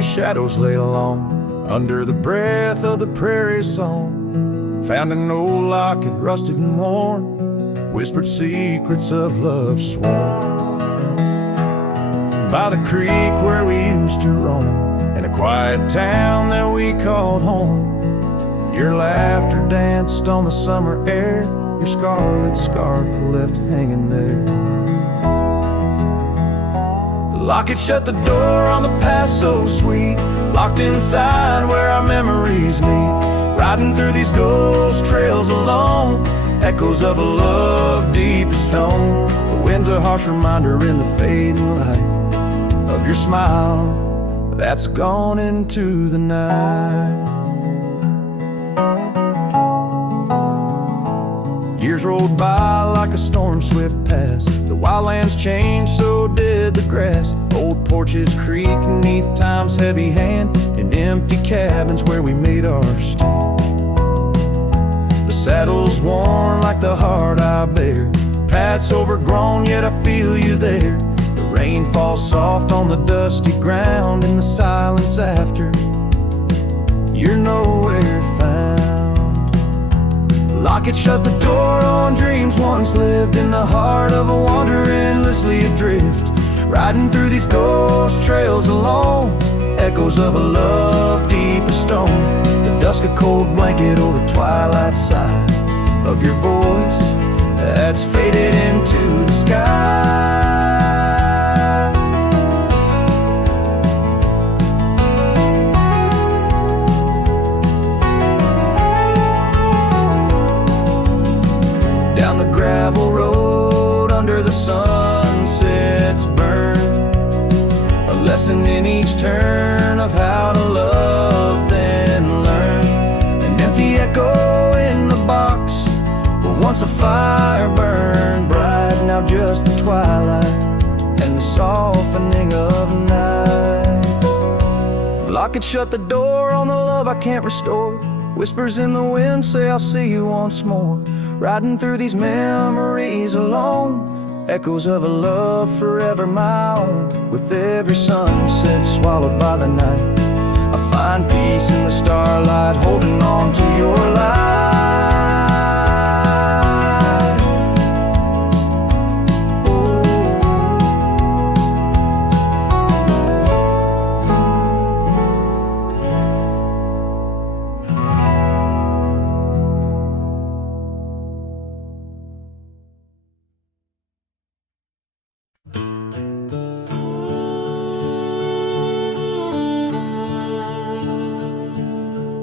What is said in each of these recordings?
trees, shadows lay along, under the breath of the prairie song. Found an old locket, rusted and worn, whispered secrets of love sworn. By the creek where we used to roam, in a quiet town that we called home, your laughter danced on the summer air, your scarlet scarf left hanging there. Locket shut the door on the past so sweet, locked inside where our memories meet. Riding through these ghost trails alone, echoes of a love deep as stone. The wind's a harsh reminder in the fading light of your smile that's gone into the night. Years rolled by like a storm swift past. The wildlands changed, so did the grass. Old porches creak beneath time's heavy hand, in empty cabins where we made our stand. The saddle's worn like the heart I bear, paths overgrown yet I feel you there. The rain falls soft on the dusty ground, in the silence after you're nowhere found. Locket shut the door on dreams once lived, in the heart of a wanderer endlessly adrift. Riding through these ghost trails alone, echoes of a love deep as stone. The dusk a cold blanket or the twilight side of your voice that's faded into the sky. Down the gravel road under the sunset's burn, a lesson in each turn of how to love then learn. An empty echo in the box, but once a fire burned bright, now just the twilight and the softening of night. Locket shut the door on the love I can't restore, whispers in the wind say I'll see you once more. Riding through these memories alone, echoes of a love forever my own. With every sunset swallowed by the night, I find peace in the starlight, holding on to your light.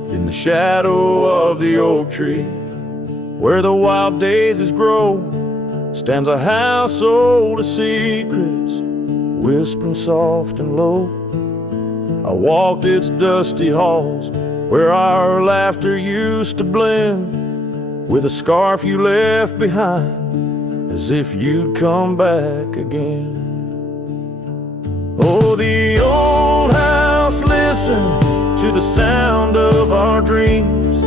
In the shadow of the oak tree, where the wild daisies grow, stands a house old of secrets, whispering soft and low. I walked its dusty halls, where our laughter used to blend with a scarf you left behind, as if you'd come back again. Oh, the old house listened to the sound of our dreams.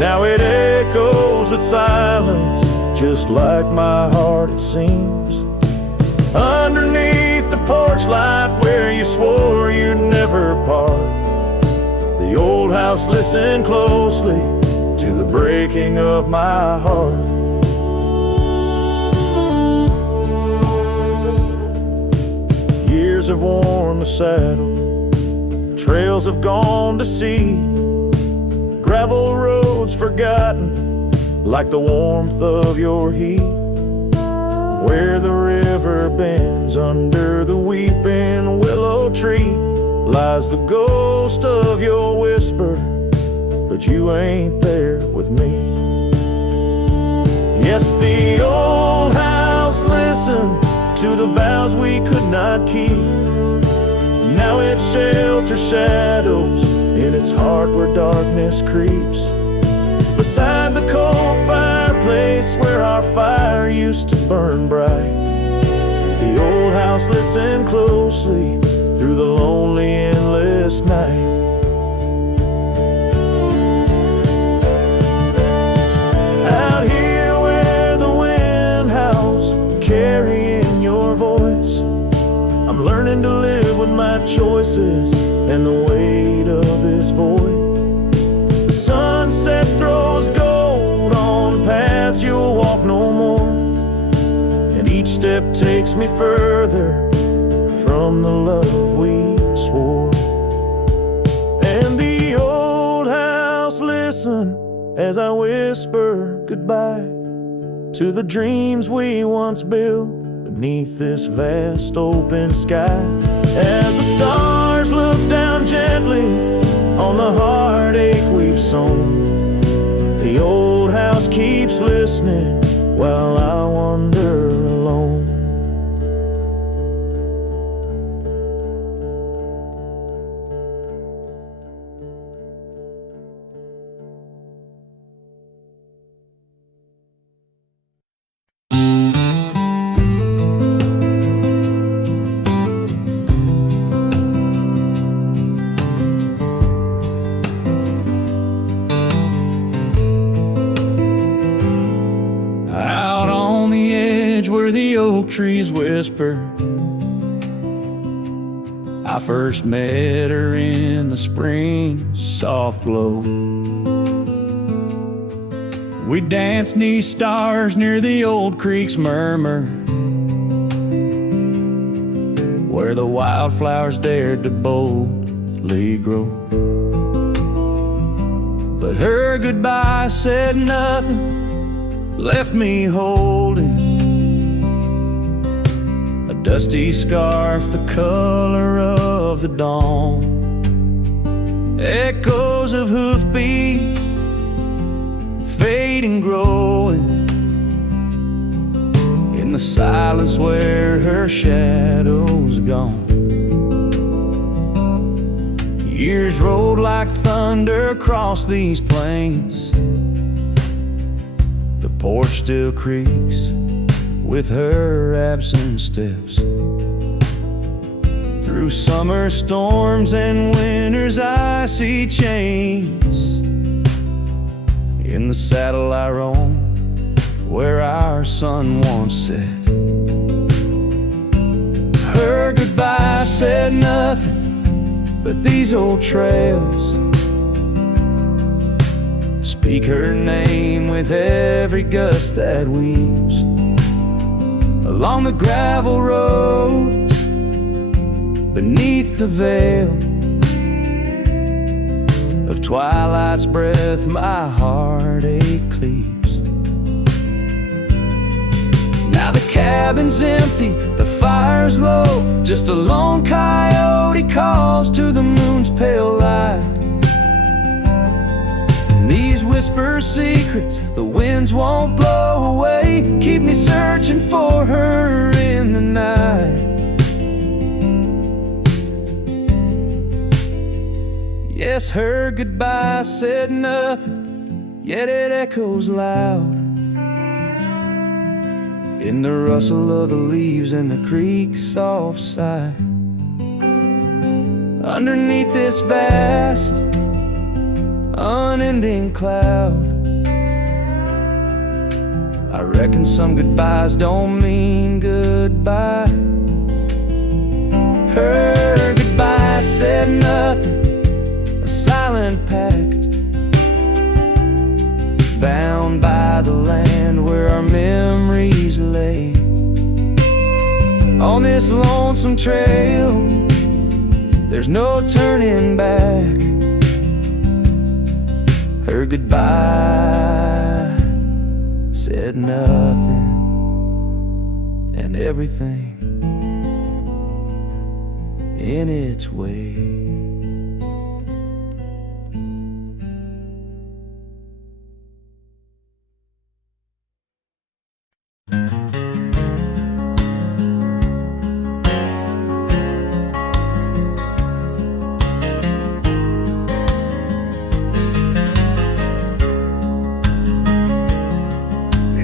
Now it echoes with silence, just like my heart it seems. Underneath the porch light where you swore you'd never part, the old house listened closely to the breaking of my heart. Years have worn the saddle, trails have gone to seed, gravel roads forgotten like the warmth of your heat. Where the river bends under the weeping willow tree lies the ghost of your whisper, but you ain't there with me. Yes, the old house listened to the vows we could not keep. Now it shelters shadows in its heart where darkness creeps. Beside the cold fireplace where our fire used to burn bright, the old house listened closely through the lonely endless night. Out here where the wind howls, carrying your voice, I'm learning to live with my choices and the weight of this void. The sunset throws gold on paths you'll walk no more, and each step takes me further from the love we swore. And the old house listen as I whisper goodbye to the dreams we once built beneath this vast open sky. As the stars look down gently on the heartache we've sown, the old house keeps listening while I wander alone. Trees whisper, I first met her in the spring soft glow. We danced 'neath stars near the old creek's murmur, where the wildflowers dared to boldly grow. But her goodbye said nothing, left me holding dusty scarf the color of the dawn. Echoes of hoofbeats fade and growing in the silence where her shadow's gone. Years rolled like thunder across these plains. The porch still creaks with her absent steps. Through summer storms and winter's icy chains, in the saddle I roam where our sun once set. Her goodbye said nothing, but these old trails speak her name with every gust that weaves along the gravel road beneath the veil of twilight's breath my heartache cleaves. Now the cabin's empty, the fire's low, just a lone coyote calls to the moon's pale light. And these whisper secrets the winds won't blow away, keep me searching for her in the night. Yes, her goodbye said nothing, yet it echoes loud in the rustle of the leaves and the creek's soft sigh. Underneath this vast, unending cloud, I reckon some goodbyes don't mean goodbye. Her goodbye said nothing, a silent pact, bound by the land where our memories lay. On this lonesome trail, there's no turning back. Her goodbye said nothing, and everything in its way.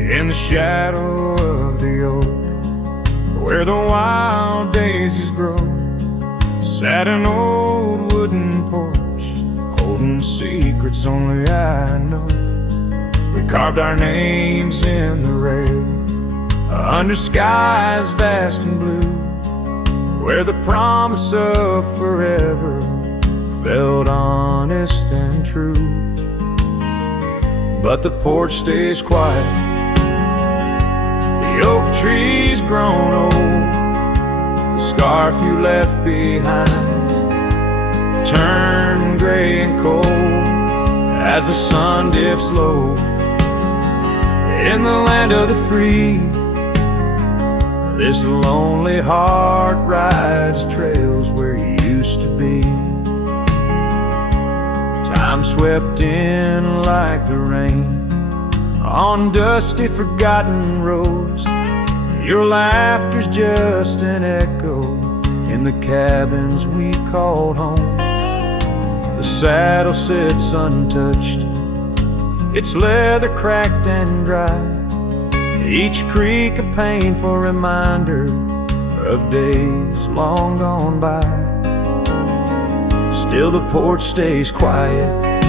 In the shadow of the oak, where the wild daisies grow, sat an old wooden porch, holding secrets only I know. We carved our names in the rail, under skies vast and blue, where the promise of forever felt honest and true. But the porch stays quiet, the oak tree's grown old, the scarf you left behind turned gray and cold as the sun dips low. In the land of the free, this lonely heart rides trails where you used to be. Time swept in like the rain on dusty forgotten roads. Your laughter's just an echo in the cabins we called home. The saddle sits untouched, its leather cracked and dry, each creak a painful reminder of days long gone by. Still the porch stays quiet,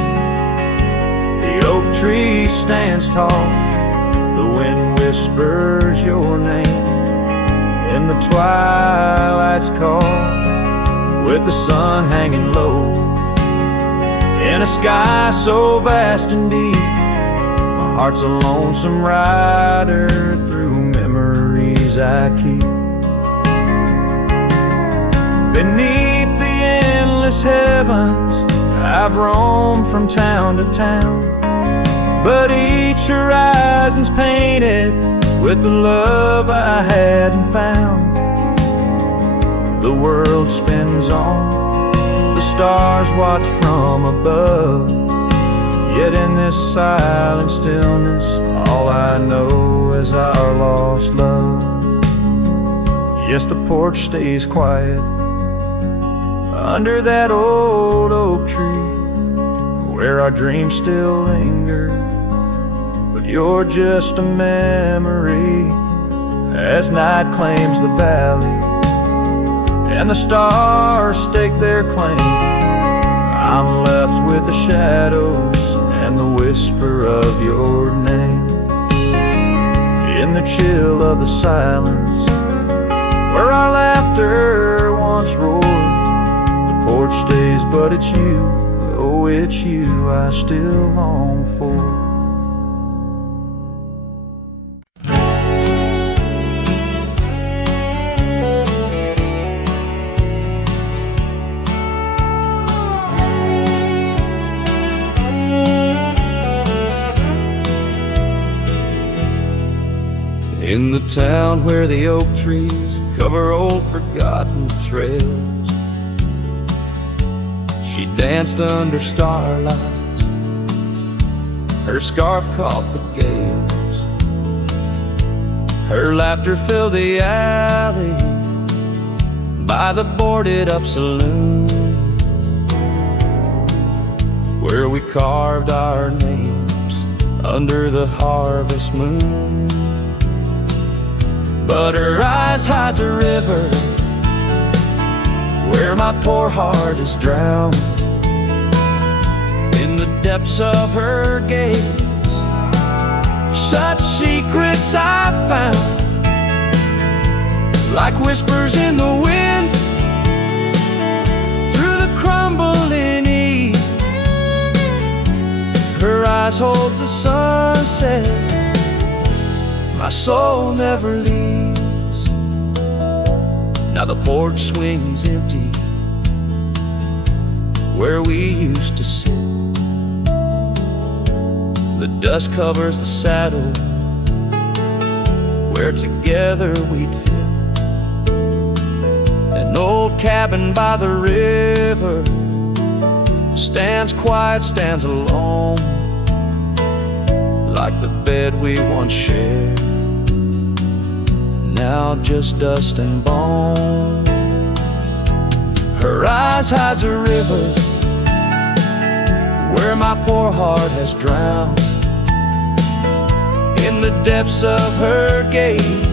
the oak tree stands tall, the wind whispers your name in the twilight's call, with the sun hanging low in a sky so vast and deep. My heart's a lonesome rider through memories I keep. Beneath the endless heavens I've roamed from town to town, but each horizon's painted with the love I hadn't found. The world spins on, the stars watch from above, yet in this silent stillness all I know is our lost love. Yes, the porch stays quiet under that old oak tree where our dreams still linger, but you're just a memory as night claims the valley and the stars stake their claim. I'm left with the shadows and the whisper of your name in the chill of the silence where our laughter once roared. The porch stays, but it's you, oh it's you I still long for. In the town where the oak trees cover old forgotten trails, she danced under starlight, her scarf caught the gales, her laughter filled the alley by the boarded up saloon, where we carved our names under the harvest moon. But her eyes hides a river where my poor heart is drowned. In the depths of her gaze, such secrets I found, like whispers in the wind through the crumbling eve. Her eyes holds the sunset, my soul never leaves. Now the porch swings empty where we used to sit. The dust covers the saddle where together we'd fit. An old cabin by the river stands quiet, stands alone, like the bed we once shared, now just dust and bone. Her eyes hides a river where my poor heart has drowned. In the depths of her gaze,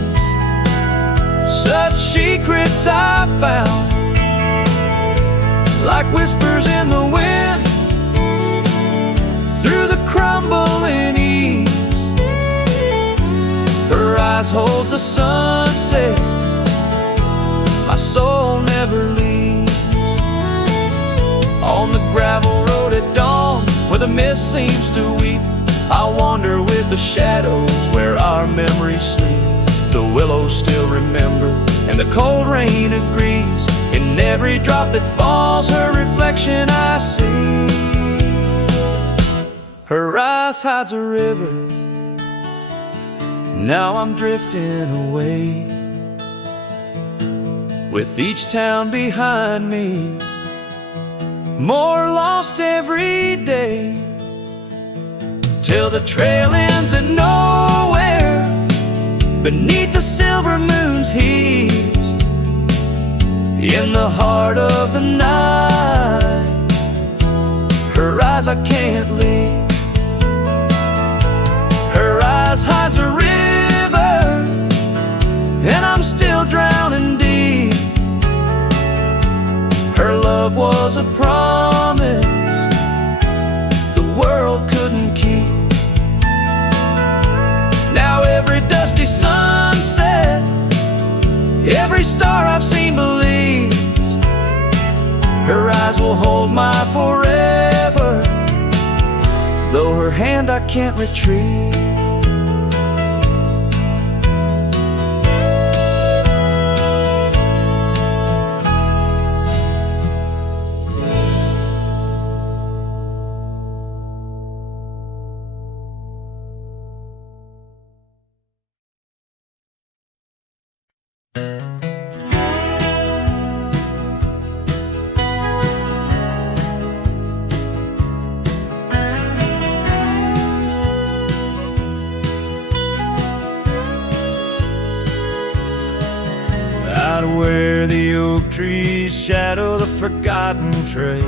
such secrets I found, like whispers in the wind through the crumbling eaves. Her eyes holds the sunset, my soul never leaves. On the forest seems to weep. I wander with the shadows where our memories sleep. The willows still remember, and the cold rain agrees. In every drop that falls, her reflection I see. Her eyes hides a river. Now I'm drifting away, with each town behind me, more lost every day, till the trail ends at nowhere, beneath the silver moon's heaves, in the heart of the night. Her eyes I can't leave. Her eyes hides a river, and I'm still drowning deep. Her love was a promise the world couldn't keep. Now every dusty sunset, every star I've seen believes her eyes will hold my forever, though her hand I can't retrieve. Out where the oak trees shadow the forgotten trail,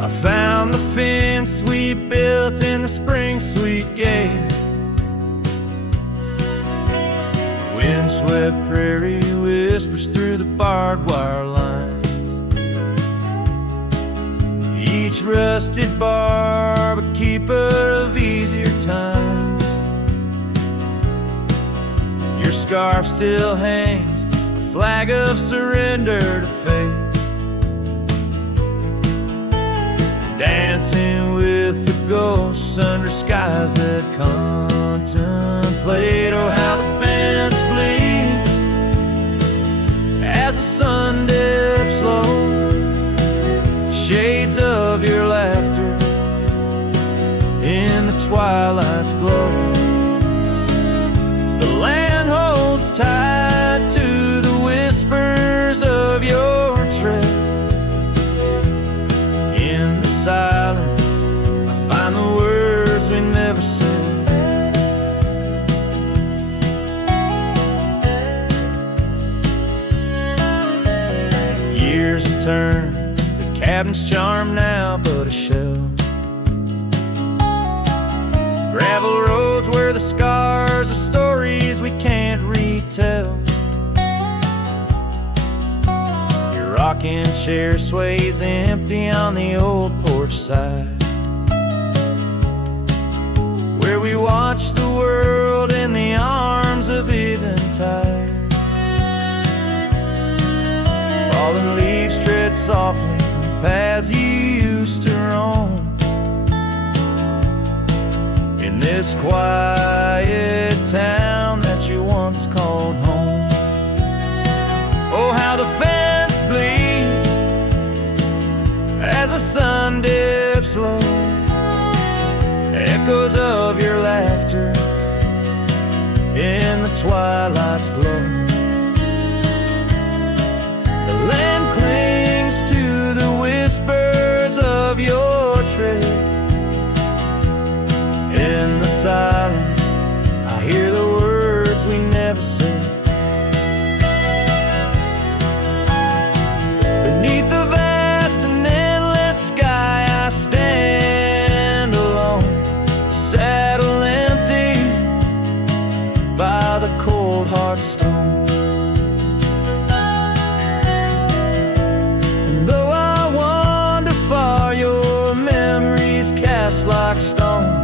I found the fence we built in the spring sweet gale. Windswept prairie whispers through the barbed wire lines, each rusted barb a keeper of easier times. Your scarf still hangs, a flag of surrender to fate, dancing with the ghosts under skies that contemplate. Oh, how the fence bleeds as the sun dips low, shades of your laughter in the twilight's glow. The land holds tight to the whispers of your tread. In the silence, I find the words we never said. Years have turned, the cabin's charm now but a shell. Gravel roads where the scars are stories we can't retell. Your rocking chair sways empty on the old porch side, where we watch the world in the arms of eventide. Fallen leaves tread softly on paths you used to roam, in this quiet town that you once called home. Oh, how the fence bleeds as the sun dips low, echoes of your laughter in the twilight's glow. The land clings to the whispers of your tread. In the silence, I hear the words we never said. Beneath the vast and endless sky, I stand alone, saddle empty by the cold hard stone. And though I wander far, your memories cast like stone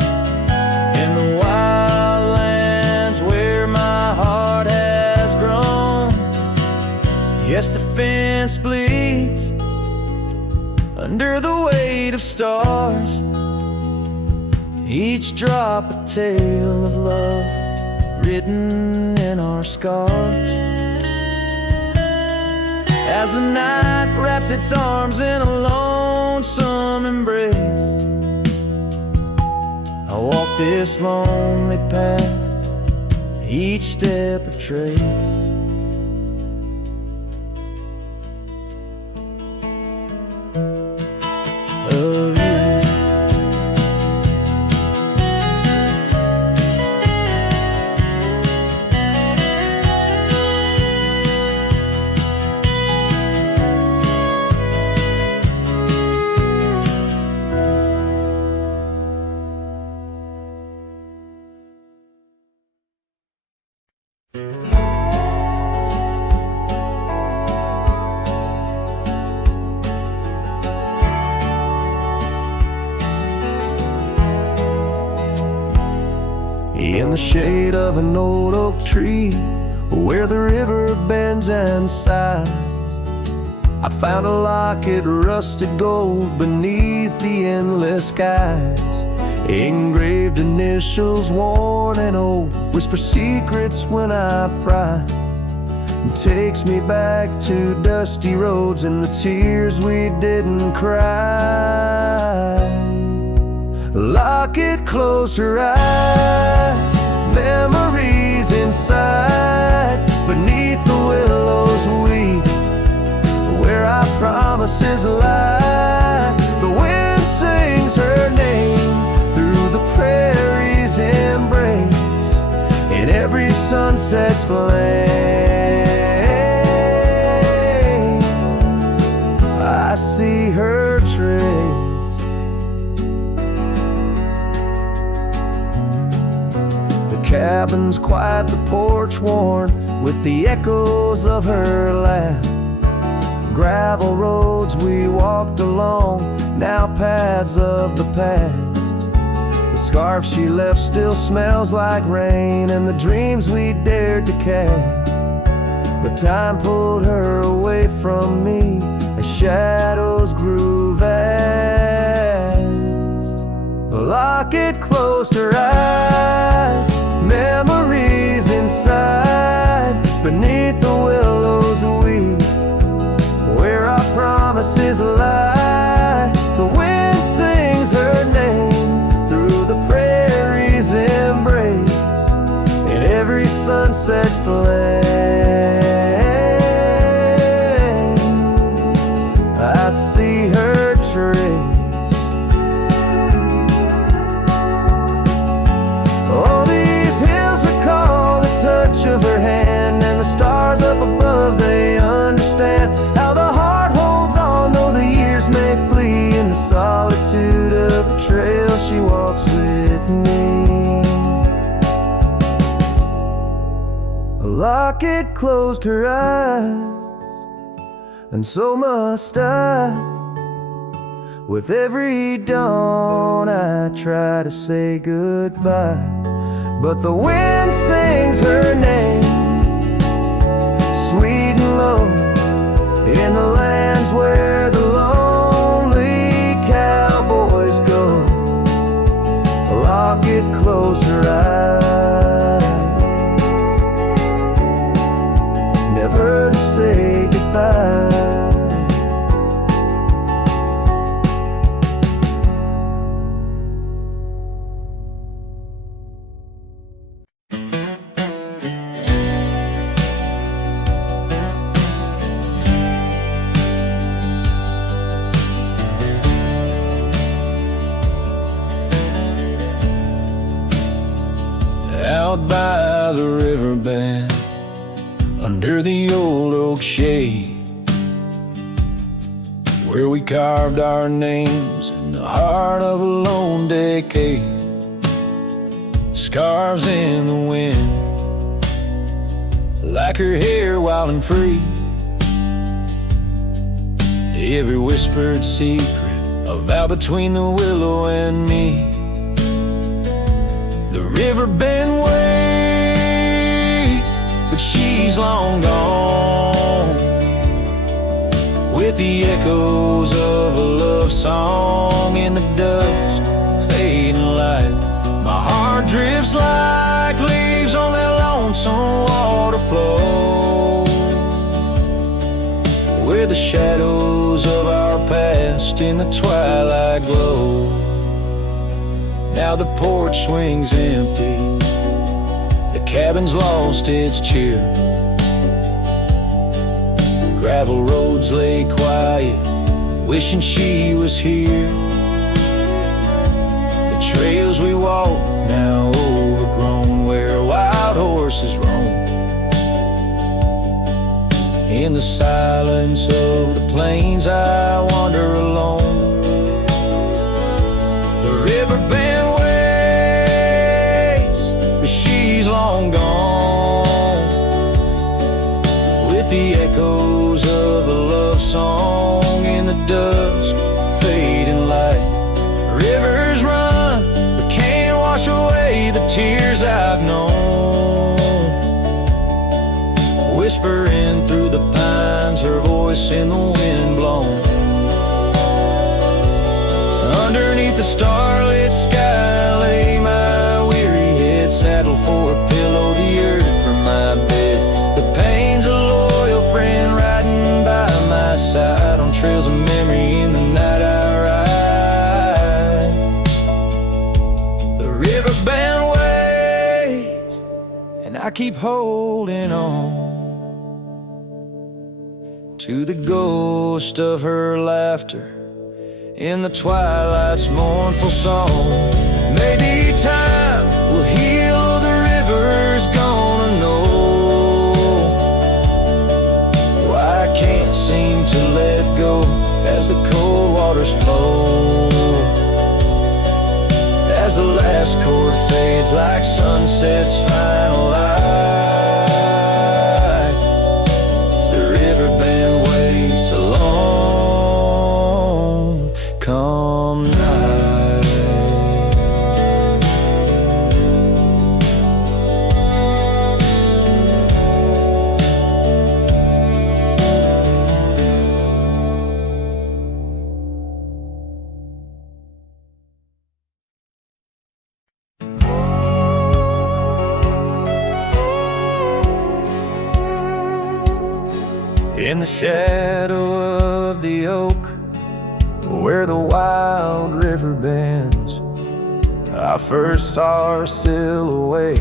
in the wild lands where my heart has grown. Yes, the fence bleeds under the weight of stars, each drop a tale of love written in our scars. As the night wraps its arms in a lonesome embrace, I walk this lonely path, each step a trace. Of you. In the shade of an old oak tree, where the river bends and sighs, I found a locket, rusted gold beneath the endless skies. Engraved initials, worn and old, whisper secrets when I pry. It takes me back to dusty roads and the tears we didn't cry. Locket closed her eyes, memories inside, beneath the willows weep, where our promises lie. The wind sings her name through the prairie's embrace, in every sunset's flame I see her trace. Cabin's quiet, the porch worn with the echoes of her laugh. Gravel roads we walked along, now paths of the past. The scarf she left still smells like rain, and the dreams we dared to cast. But time pulled her away from me as shadows grew vast. Locket closed her eyes, memories inside, beneath the willows weep, where our promises lie. The wind sings her name through the prairie's embrace, in every sunset flame I see her trace. Of her hand, and the stars up above, they understand how the heart holds on, though the years may flee. In the solitude of the trail she walks with me. A locket closed her eyes, and so must I. With every dawn I try to say goodbye, but the wind sings her name, sweet and low, in the lands where the lonely cowboys go. A locket closed her eyes, never to say goodbye. Out by the riverbed, under the old oak shade, where we carved our names in the heart of a lone decade. Scars in the wind, like her hair wild and free. Every whispered secret, a vow between the willow and me. The riverbend waits, but she's long gone, with the echoes of a love love song in the dust, fading light. My heart drifts like leaves on that lonesome water flow, where the shadows of our past in the twilight glow. Now the porch swings empty, the cabin's lost its cheer. Gravel roads lay quiet, wishing she was here. The trails we walk now overgrown, where wild horses roam. In the silence of the plains I wander alone. The riverbend waits, but she's long gone, with the echoes of a love song in the dusk, fading light. Rivers run, but can't wash away the tears I've known. Whispering through the pines, her voice in the wind blown. Underneath the starlit sky lay my weary head, saddled for a pillow, the earth for my bed. The pain's a loyal friend riding by my side, on trails of memory in the night I ride. The riverbend waits, and I keep holding on to the ghost of her laughter in the twilight's mournful song. Maybe time will heal, the river's gonna know why I can't seem to let go as the cold waters flow. As the last chord fades like sunset's final light, the riverbend waits alone come night. In the shadow of the oak, where the wild river bends, I first saw her silhouette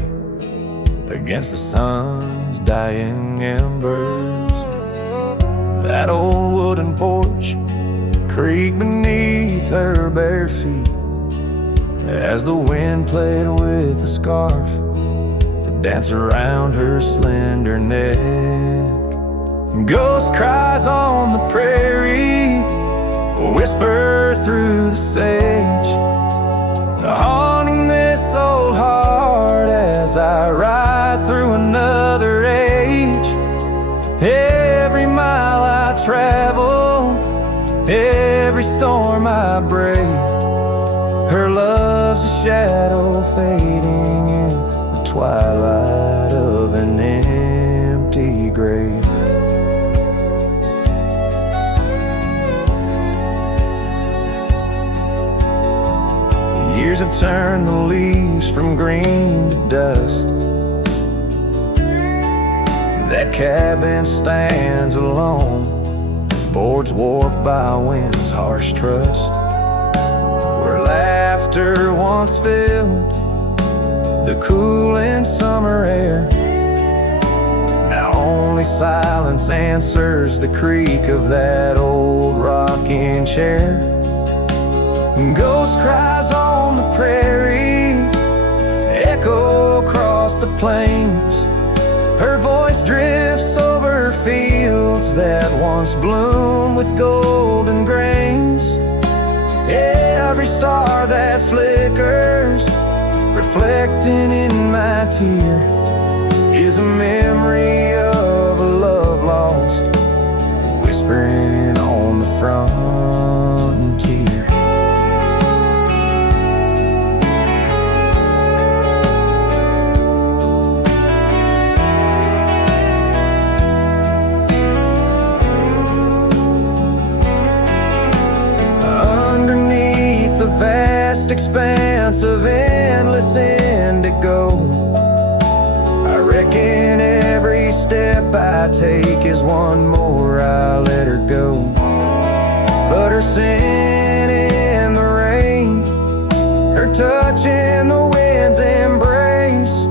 against the sun's dying embers. That old wooden porch creaked beneath her bare feet as the wind played with the scarf that danced around her slender neck. Ghost cries on the prairie whisper through the sage, haunting this old heart as I ride through another age. Every mile I travel, every storm I brave, her love's a shadow fading in the twilight of an empty grave. Years have turned the leaves from green to dust. That cabin stands alone, boards warped by wind's harsh trust, where laughter once filled the cooling summer air. Now only silence answers the creak of that old rocking chair. Ghost cries on the prairie echo across the plains, her voice drifts over fields that once bloomed with golden grains. Every star that flickers, reflecting in my tear, is a memory of a love lost, whispering on the frontier. vast expanse of endless indigo. I reckon every step I take is one more I let her go. But her scent in the rain, her touch in the wind's embrace,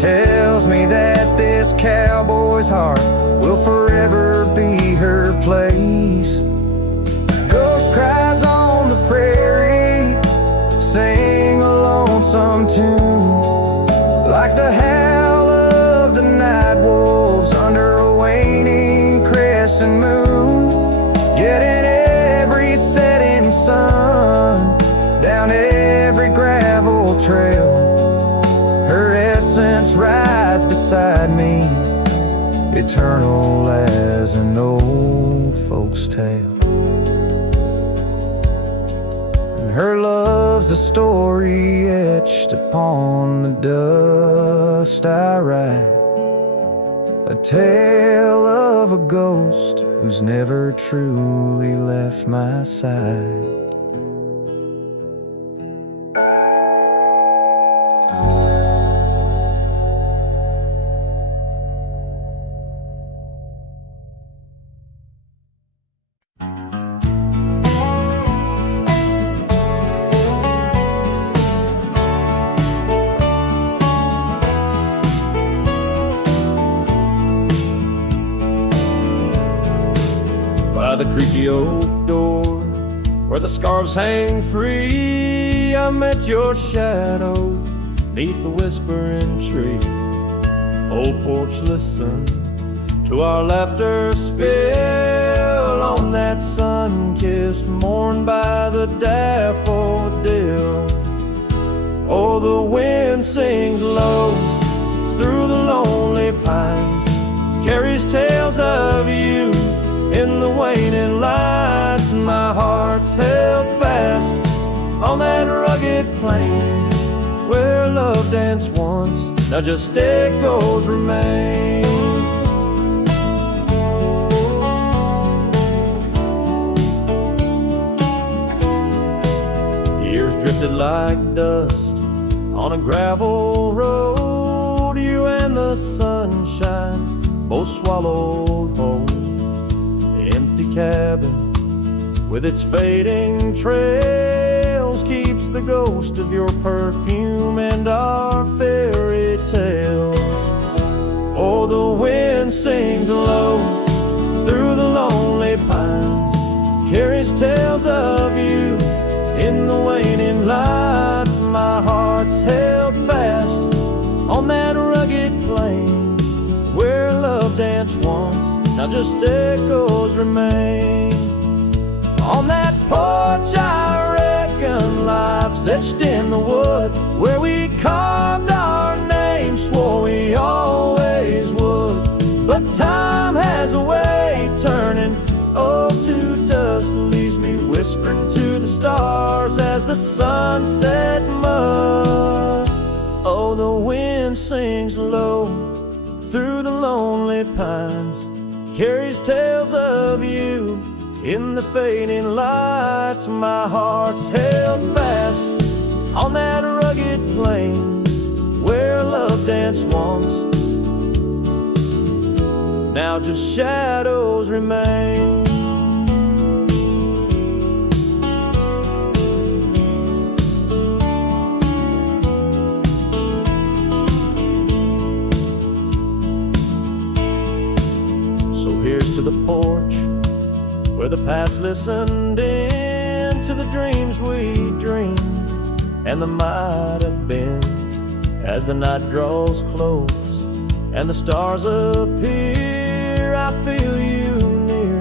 tells me that this cowboy's heart will forever be her place. Ghost cries on the prairie, sing a lonesome tune, like the howl of the night wolves under a waning crescent moon. Yet in every setting sun, down every gravel trail, her essence rides beside me, eternal as an old folk's tale. And her love's a story etched upon the dust I write, a tale of a ghost who's never truly left my side. By the creaky oak door, where the scarves hang free, I met your shadow neath the whispering tree. Old porch, listen to our laughter spill on that sun-kissed morn by the daffodil. Oh, the wind sings low through the lonely pines, carries tales of you in the waning lights. My heart's held fast on that rugged plain where love danced once, now just echoes remain. Years drifted like dust on a gravel road, you and the sunshine both swallowed whole. Empty cabin with its fading trails keeps the ghost of your perfume and our fairy tales. Oh, the wind sings low through the lonely pines, carries tales of you in the waning lights. My heart's held fast on that rugged plain where love danced once, now just echoes remain. On that porch I reckon life's etched in the wood, where we carved our names, swore we always would. But time has a way turning oh to dust, leaves me whispering to the stars as the sunset must. Oh, the wind sings low through the lonely pines, carries tales of you in the fading lights. My heart's held fast on that rugged plain where love danced once, now just shadows remain. So here's to the porch where the past listened in to the dreams we dreamed and the might have been. As the night draws close and the stars appear, I feel you near,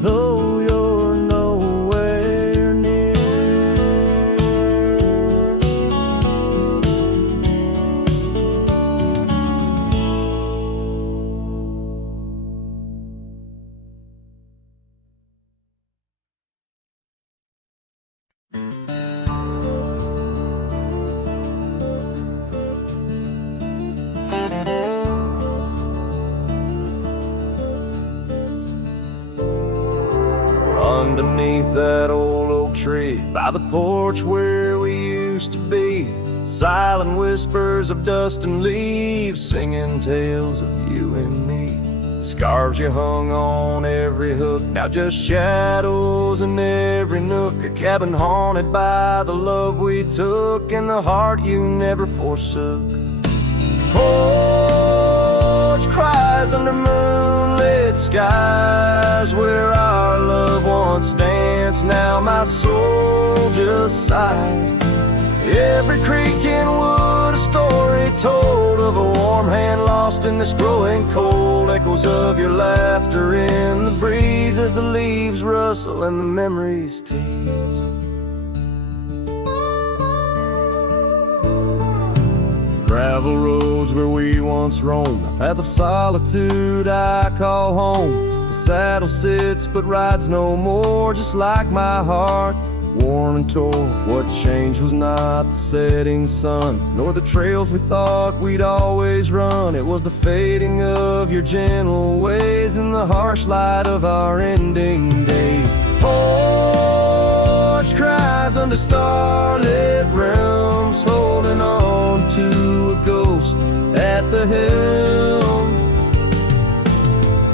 though you're nowhere near. underneath that old oak tree, by the porch where we used to be. Silent whispers of dust and leaves, singing tales of you and me. Scarves you hung on every hook, now just shadows in every nook. A cabin haunted by the love we took, and the heart you never forsook. Porch cries under moonlit skies, where our love once danced, now my soul just sighs. Every creek and wood a story told of a warm hand lost in this growing cold. Echoes of your laughter in the breeze as the leaves rustle and the memories tease. Gravel roads where we once roamed, paths of solitude I call home. The saddle sits but rides no more, just like my heart, worn and torn. What changed was not the setting sun, nor the trails we thought we'd always run. It was the fading of your gentle ways and the harsh light of our ending days. Porch cries under starlit realms, holding on to a ghost at the helm.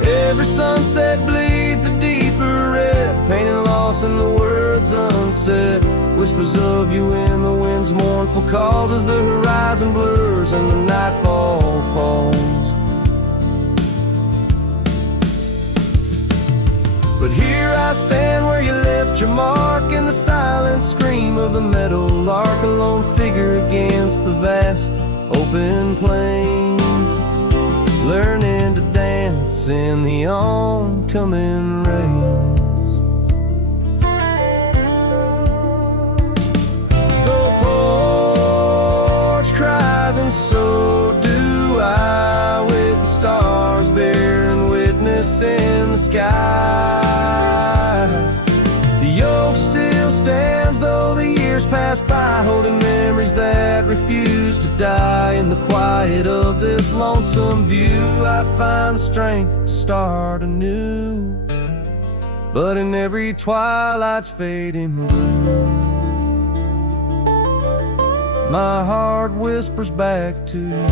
Every sunset bleeds a deeper red, painting loss in the words unsaid. Whispers of you in the wind's mournful calls as the horizon blurs and the nightfall falls. But here I stand where you left your mark, in the silent scream of the meadow lark, a lone figure against the vast open plains, learning to dance in the oncoming rains. So porch cries and so do I, with the stars bearing witness in the sky. The oak still stands though the years pass by, holding memories that refuse to die. In the quiet of this lonesome view, I find the strength to start anew. But in every twilight's fading blue, my heart whispers back to you.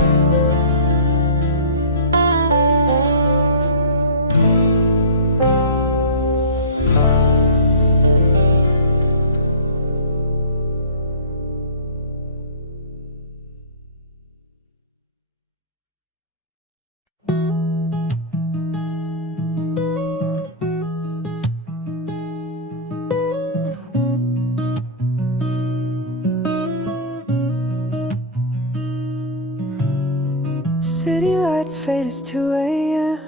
City lights fade as 2 a.m.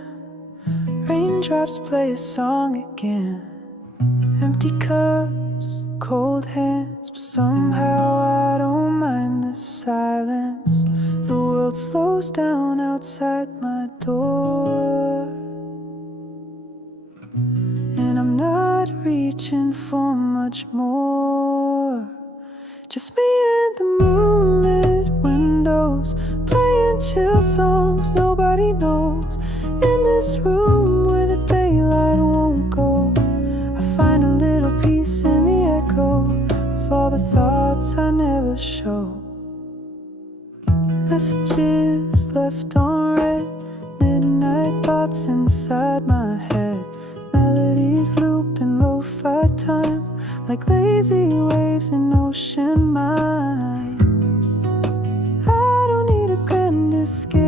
Raindrops play a song again. Empty cups, cold hands, but somehow I don't mind the silence. The world slows down outside my door, and I'm not reaching for much more. Just me and the moonlit windows, playing chill songs nobody knows. In this room where the daylight won't go, I find a little peace in the echo of all the thoughts I never show. Messages left on read, midnight thoughts inside my head. Melodies loop in lo-fi time, like lazy waves in ocean mind. I don't need a grand escape,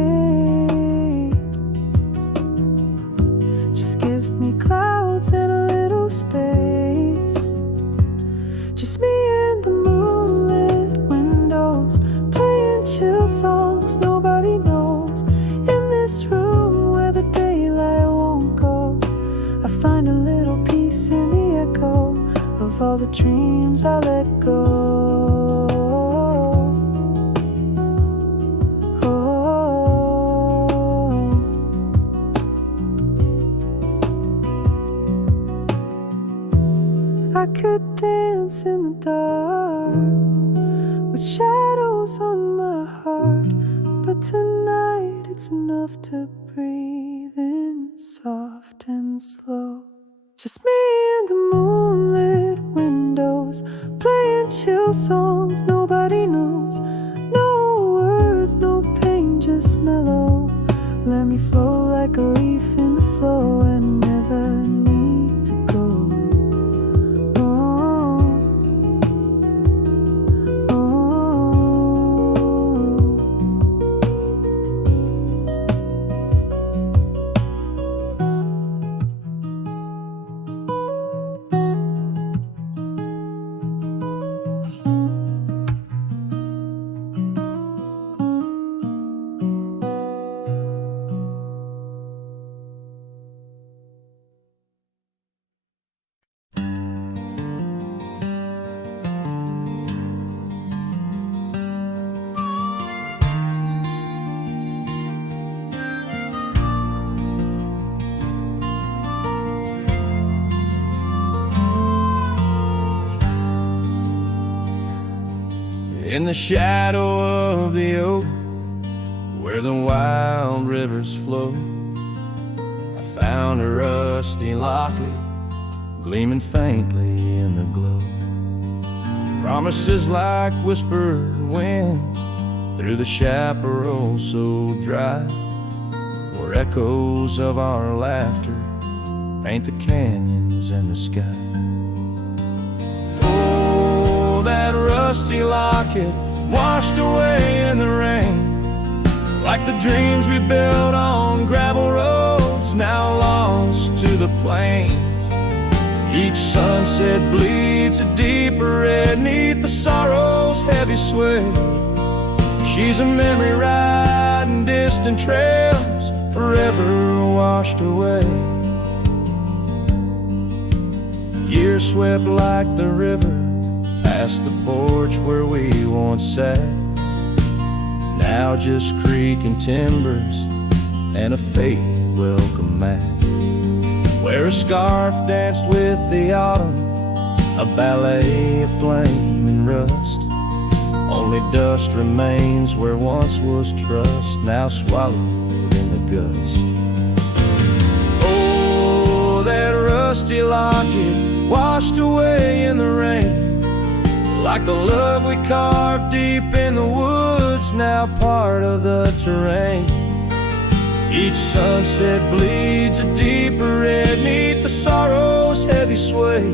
just give me clouds and a little space. Just me and the moonlit windows, playing chill songs nobody knows. In this room where the daylight won't go, I find a little peace in the echo of all the dreams I let go. I could dance in the dark with shadows on my heart, but tonight it's enough to breathe in soft and slow. Just me and the moonlit windows, playing chill songs nobody knows. No words, no pain, just mellow. Let me flow like a leaf in the flow and never need to go. Oh, In the shadow of the oak, where the wild rivers flow, I found a rusty locket gleaming faintly in the glow. Promises like whispered winds through the chaparral so dry, where echoes of our laughter paint the canyons and the sky. That rusty locket washed away in the rain, like the dreams we built on gravel roads now lost to the plains. Each sunset bleeds a deeper red neath the sorrow's heavy sway. She's a memory riding distant trails, forever washed away. Years swept like the river past the porch where we once sat, now just creaking timbers and a faded welcome mat, where a scarf danced with the autumn, a ballet of flame and rust. Only dust remains where once was trust, now swallowed in the gust. Oh, that rusty locket washed away in the rain, like the love we carved deep in the woods, now part of the terrain. Each sunset bleeds a deeper red neath the sorrow's heavy sway.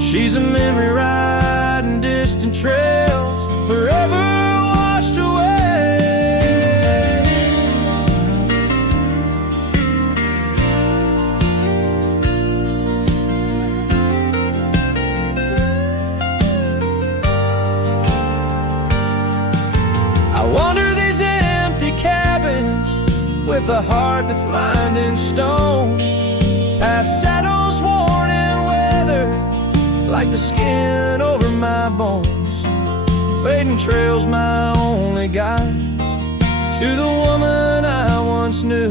She's a memory riding distant trails, forever washed away. I wander these empty cabins with a heart that's lined in stone, past shadows worn and weathered like the skin over my bones. Fading trails my only guides to the woman I once knew.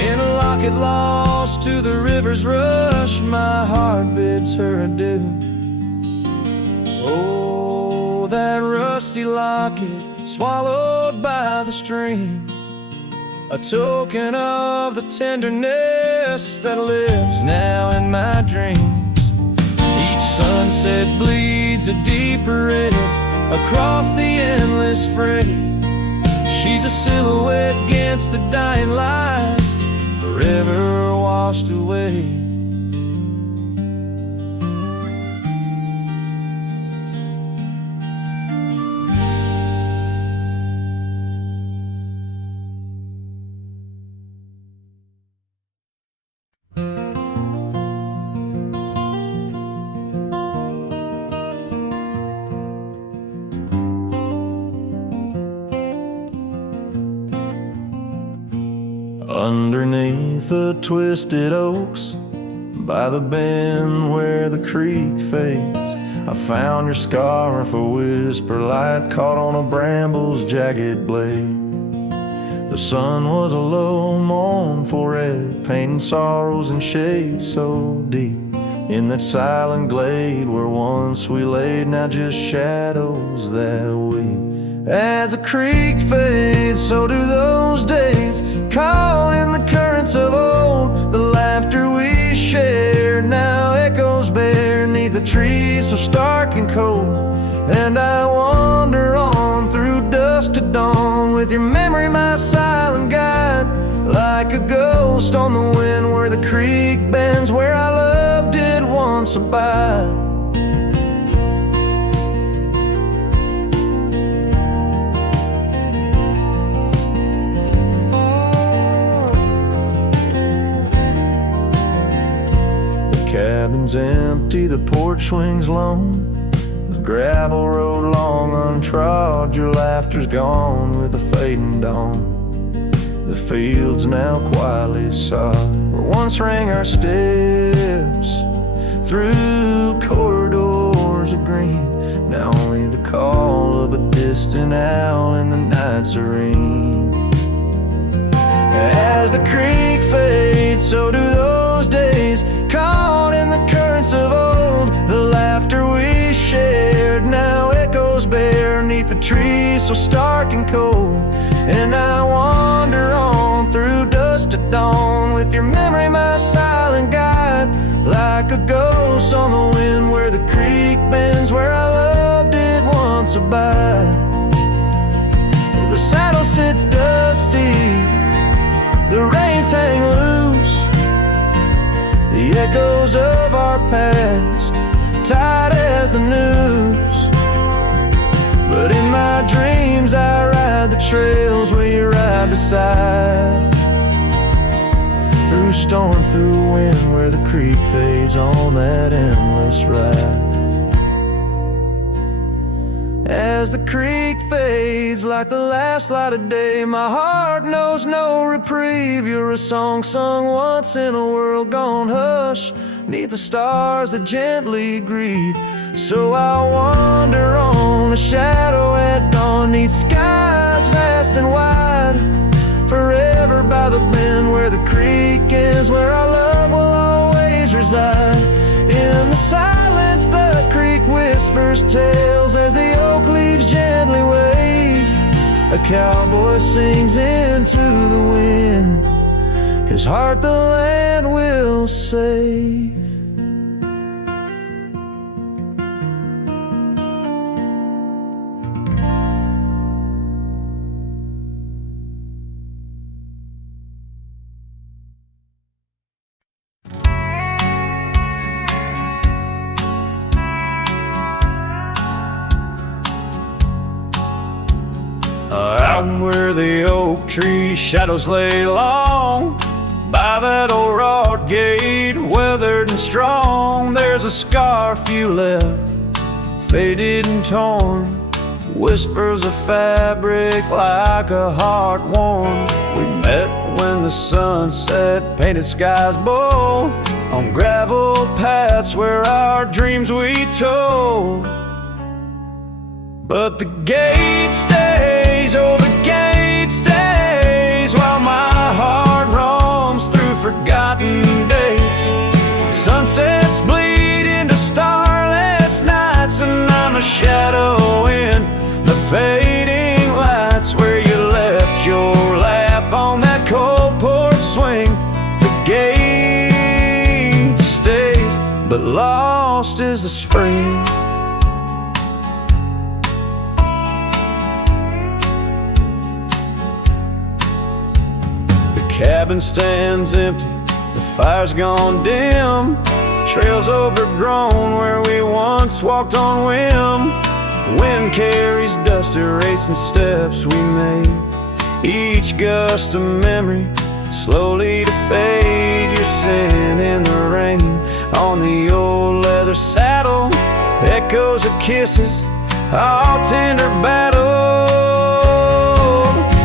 In a locket lost to the river's rush, my heart bids her adieu. Oh, that rusty locket swallowed by the stream, a token of the tenderness that lives now in my dreams. Each sunset bleeds a deeper red across the endless fray. She's a silhouette against the dying light, forever washed away. Underneath the twisted oaks, by the bend where the creek fades, I found your scarf, a whisper light caught on a bramble's jagged blade. The sun was a low, mournful red, painting sorrows and shades so deep. In that silent glade where once we laid, now just shadows that weep. As the creek fades, so do those days, caught in the currents of old. The laughter we shared shared now echoes beneath the trees so stark and cold. And I wander on through dusk to dawn with your memory my silent guide, like a ghost on the wind where the creek bends, where our love did once abide. The cabin's empty, the porch swings lone, the gravel road long untrod, your laughter's gone with the fading dawn. The fields now quietly sod, where once rang our steps through corridors of green. Now only the call of a distant owl in the night serene. As the creek fades, so do those days, caught in the currents of old. The laughter we shared now echoes beneath the trees so stark and cold. And I wander on through dusk to dawn with your memory my silent guide, like a ghost on the wind where the creek bends, where our love did once abide. The saddle sits dusty, the reins hang loose, the echoes of our past tied as the noose. But in my dreams I ride the trails where you ride beside, through storm, through wind, where the creek fades on that endless ride. As the creek fades like the last light of day, my heart knows no reprieve. You're a song sung once in a world gone hush, 'neath the stars that gently grieve. So I wander on, a shadow at dawn, 'neath skies vast and wide, forever by the bend where the creek ends, where our love will always reside. In the silence the creek whispers tales as the oak leaves gently wave. A cowboy sings into the wind, his heart the land will save. Out where the oak tree shadows lay long, by that old rod gate, weathered and strong, there's a scarf you left, faded and torn, whispers of fabric like a heart worn. We met when the sunset painted skies bold, on gravel paths where our dreams we told. But the gate stays, oh the gate stays, while my heart roams through forgotten days. Sunsets bleed into starless nights, and I'm a shadow in the fading lights, where you left your laugh on that cold porch swing. The gate stays, but lost is the spring. Cabin stands empty, the fire's gone dim, trails overgrown where we once walked on whim. Wind carries dust, erasing steps we made, each gust of memory slowly to fade. You're sitting in the rain on the old leather saddle, echoes of kisses, all tender battle.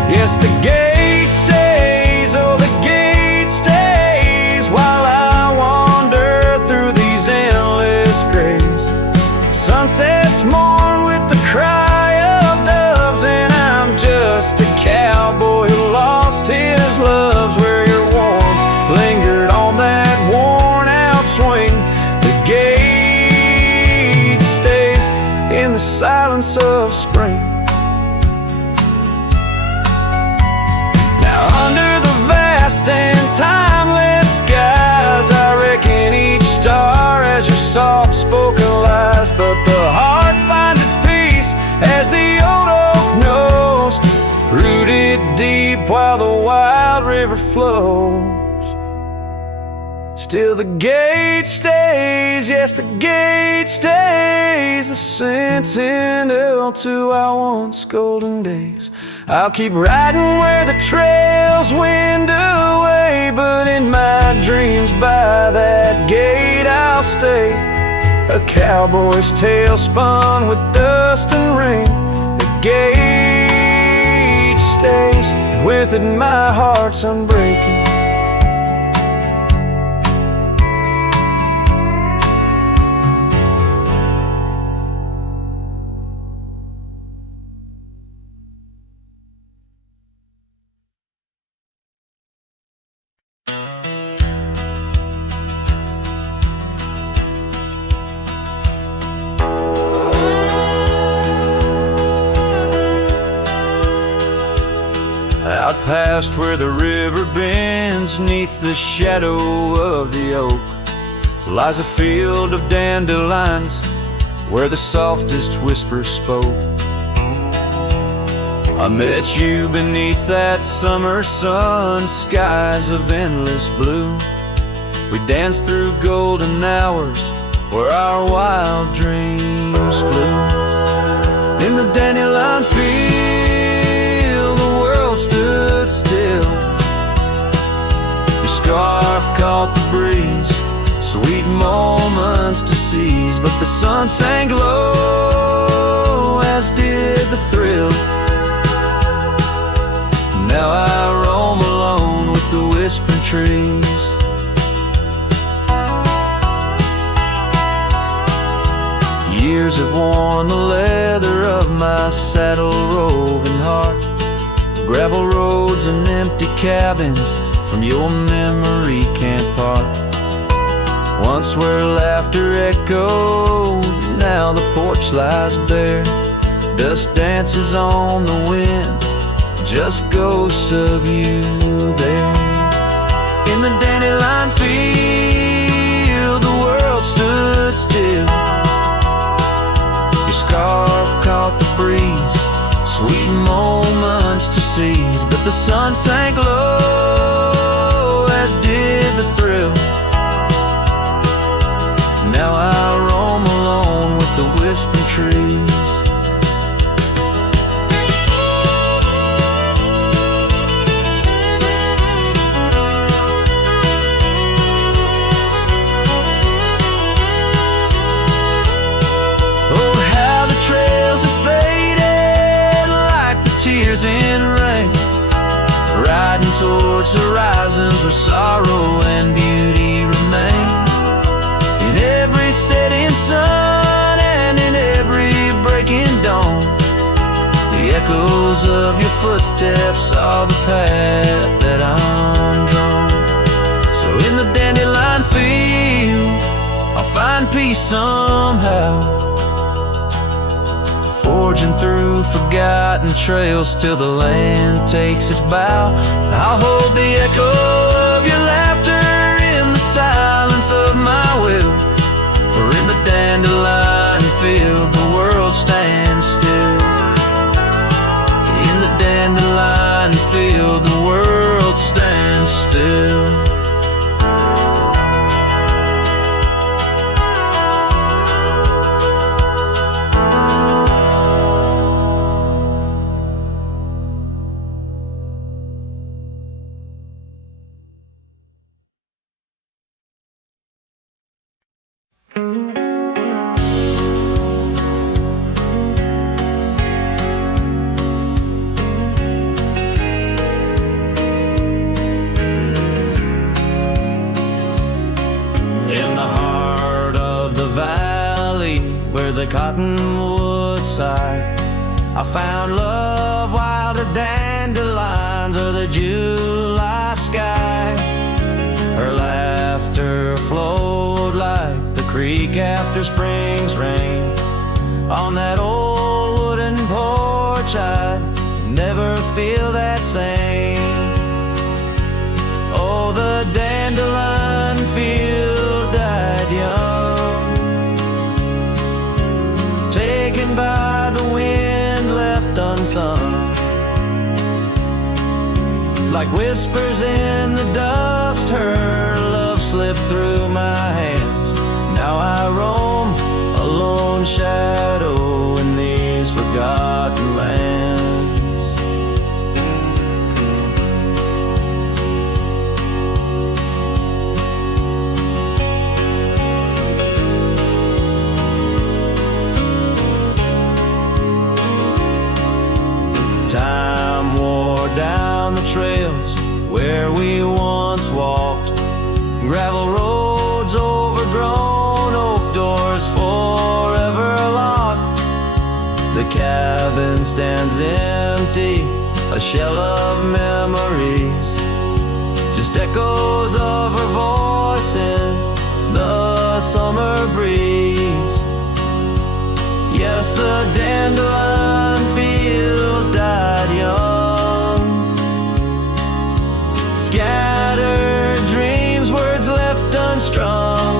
Yes, the gate stays, oh the gate stays, while I wander through these endless grays. Sunsets mourn with the cry of doves, and I'm just a cowboy who lost his loves, where your warmth lingered on that worn out swing. The gate stays in the silence of spring. And timeless skies, I reckon soft-spoken lies, but the heart finds its peace as the old oak knows, rooted deep while the wild river flows. Still the gate stays, yes, the gate stays, a sentinel to our once golden days. I'll keep riding where the trails wind away, but in my dreams by that gate I'll stay. A cowboy's tale spun with dust and rain. The gate stays, and with it my heart's unbreaking. Out past where the river bends, neath the shadow of the oak, lies a field of dandelions where the softest whisper spoke. I met you beneath that summer sun, skies of endless blue. We danced through golden hours where our wild dreams flew. In the dandelion field, the world stood still. Your scarf caught the breeze, sweet moments to seize, but the sun sank low, as did the thrill. Now I roam alone with the whispering trees. Years have worn the leather of my saddle-roving heart. Gravel roads and empty cabins from your memory can't part. Once where laughter echoed, now the porch lies bare. Dust dances on the wind, just ghosts of you there. In the dandelion field, the world stood still. Your scarf caught the breeze, sweet moments to seize, but the sun sank low, as did the thrill. Now I roam alone with the whispering trees. In rain, riding towards horizons where sorrow and beauty remain. In every setting sun and in every breaking dawn, the echoes of your footsteps are the path that I'm drawn. So in the dandelion field, I'll find peace somehow, forging through forgotten trails till the land takes its bow. I'll hold the echo of your laughter in the silence of my will, for in the dandelion field the world stands still. In the dandelion field the world stands still. The cottonwood side, I found love while the dandelions or the July sky. Her laughter flowed like the creek after spring's rain. On that old wooden porch I'd never feel that same. Oh, the dandelion field died young. sun. Like whispers in the dust, her love slipped through my hands. Now I roam a lone shadow in these forgotten lands. Time wore down the trails where we once walked, gravel roads overgrown, oak doors forever locked. The cabin stands empty, a shell of memories, just echoes of her voice in the summer breeze. Yes, the dandelion field died young. Scattered dreams, words left unstrung.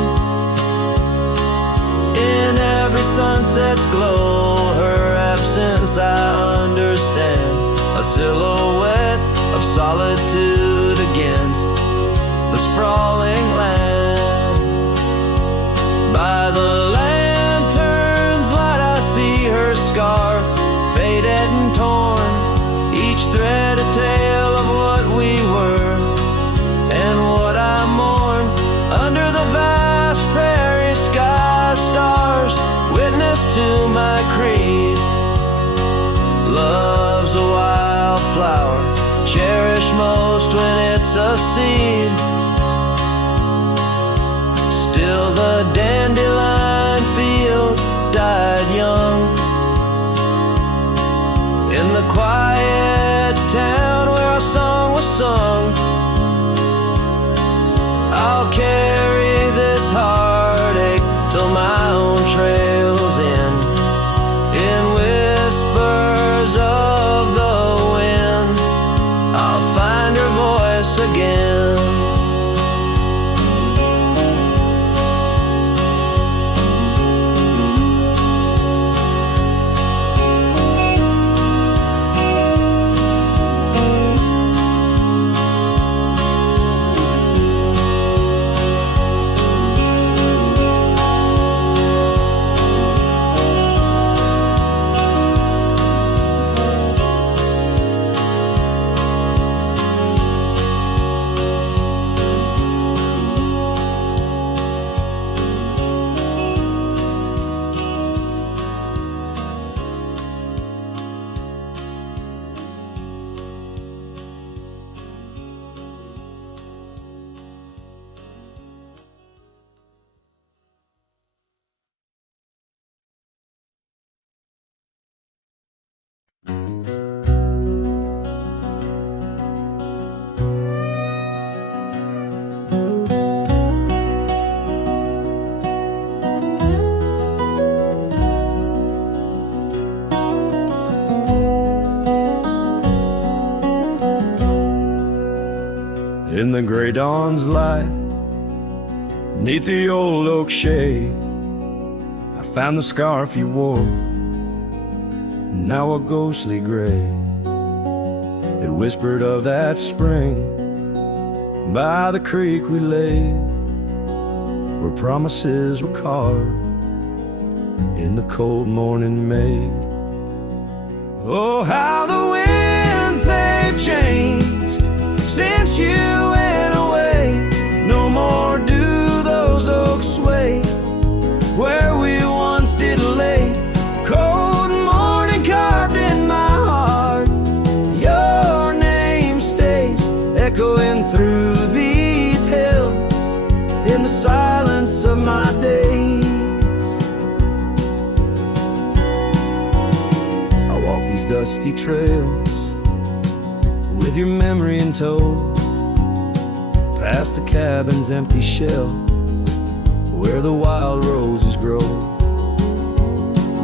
In every sunset's glow, her absence I understand. A silhouette of solitude against the sprawling land. By the lantern's light I see her scarf, faded and torn, each thread a tale of what we were and what I mourn. Under the vast prairie sky, stars witness to my creed. Love's a wildflower, cherished most when it's a seed. Still the dandelion field died young. In the quiet town where our song was sung, I'll carry this heartache till my own trails end. In whispers of the wind, I'll find her voice again. In the gray dawn's light, neath the old oak shade, I found the scarf you wore, now a ghostly gray. It whispered of that spring by the creek we lay, where promises were carved in the cold morning made. Oh, how the winds they've changed since you went away. No more do those oaks sway where we once did lay. Cold morning carved in my heart, your name stays echoing through these hills in the silence of my days. I walk these dusty trails with your memory in tow, past the cabin's empty shell where the wild roses grow.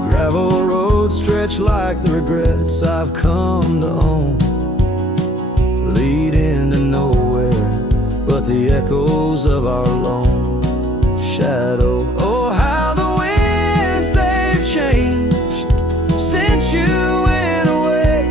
Gravel roads stretch like the regrets I've come to own, lead into nowhere but the echoes of our lone shadow. Oh, how the winds they've changed since you went away.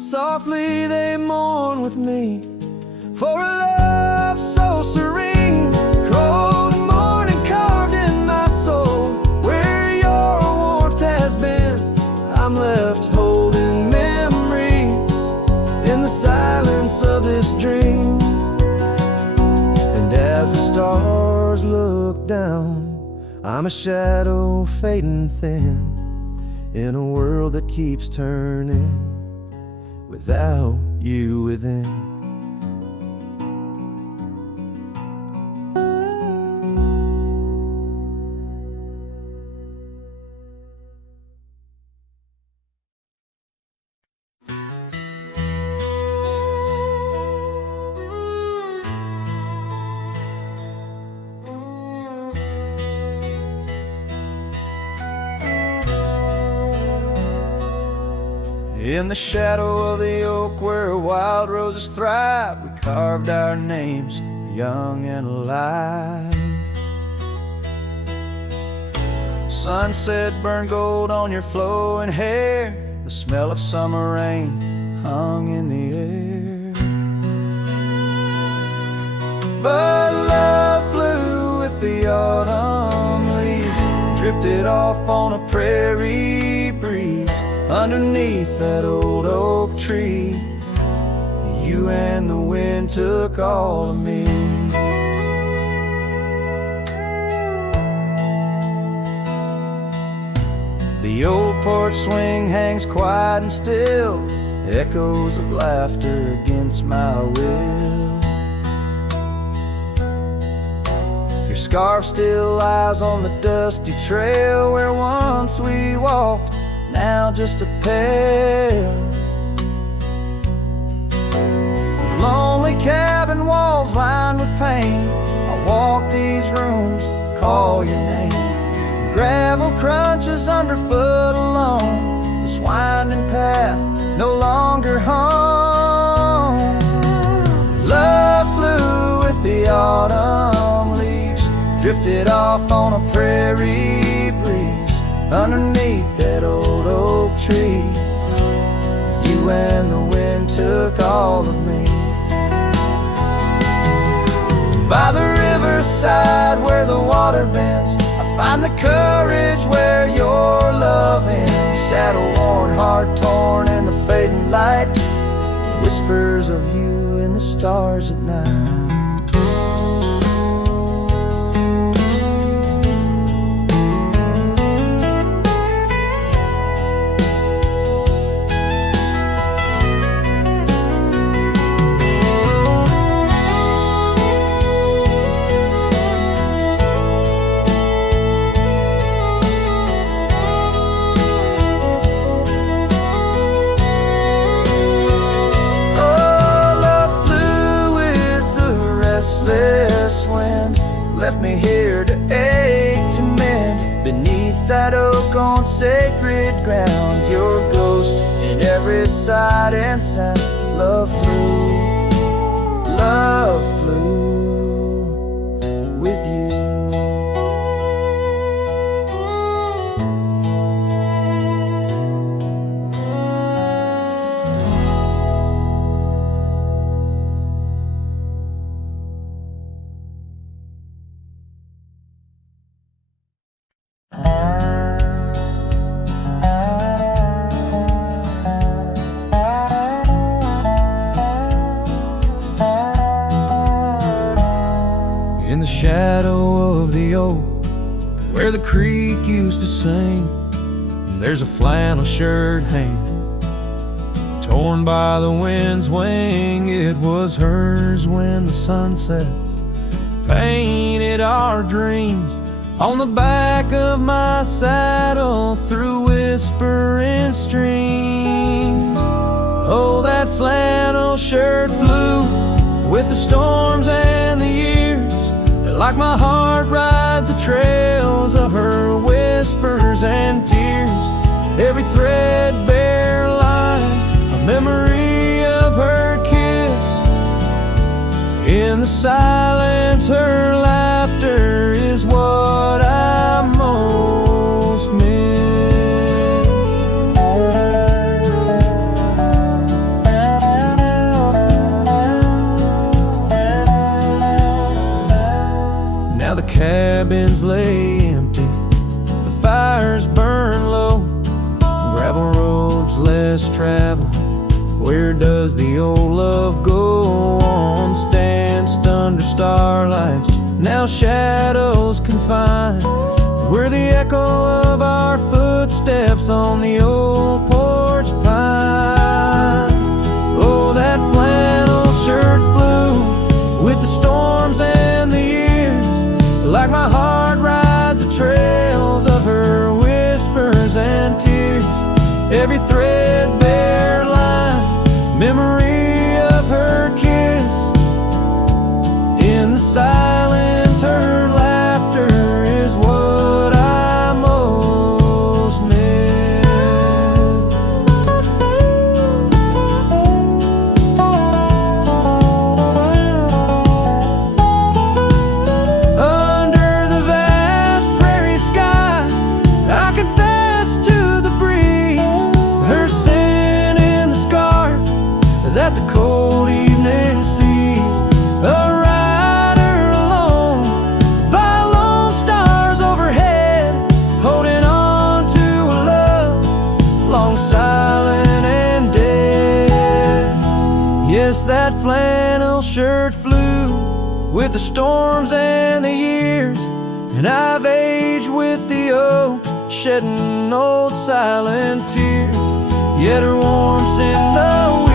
Softly they mourn with me for a love so serene. Cold morning carved in my soul, where your warmth has been. I'm left holding memories in the silence of this dream. And as the stars look down, I'm a shadow fading thin in a world that keeps turning without you within. In the shadow of the oak where wild roses thrive, we carved our names young and alive. Sunset burned gold on your flowing hair, the smell of summer rain hung in the air. But love flew with the autumn leaves, drifted off on a prairie breeze. Underneath that old oak tree, you and the wind took all of me. The old porch swing hangs quiet and still, echoes of laughter against my will. Your scarf still lies on the dusty trail where once we walked, now just a pair. Lonely cabin walls lined with paint, I walk these rooms, call your name. Gravel crunches underfoot alone, this winding path no longer home. Love flew with the autumn leaves, drifted off on a prairie breeze. Underneath that old oak tree, you and the wind took all of me. By the riverside where the water bends, I find the courage where your love ends. Saddle worn, heart torn in the fading light, whispers of you in the stars at night. Left me here to ache, to mend. Beneath that oak on sacred ground, your ghost in every sight and sound. Love flew with you. In the shadow of the oak, where the creek used to sing, there's a flannel shirt hanging, torn by the wind's wing. It was hers when the sun sets, painted our dreams on the back of my saddle through whispering streams. Oh, that flannel shirt flew with the storms and the years, like my heart rides the trails of her whispers and tears. Every threadbare line, a memory of her kiss. In the silence, her laughter is what I most miss. bins lay empty, the fires burn low, gravel roads less traveled. Where does the old love go? On stanced under starlights, now shadows confined. We're the echo of our footsteps on the old porch pines. Oh, that flannel shirt flew with the storms and the years, like my heart rides the trails of her whispers and tears. Every threadbare line, memory of her kiss. In the silence, her laughter is what I most miss. Under the vast prairie sky, I confess to the breeze, her scent in the scarf that the cold evening sees. A rider alone by lone stars overhead, holding on to a love long silent and dead. Yes, that flannel shirt flew with the storms and the years, and I've aged with the oaks, shedding old silent tears. Yet her warmth's in the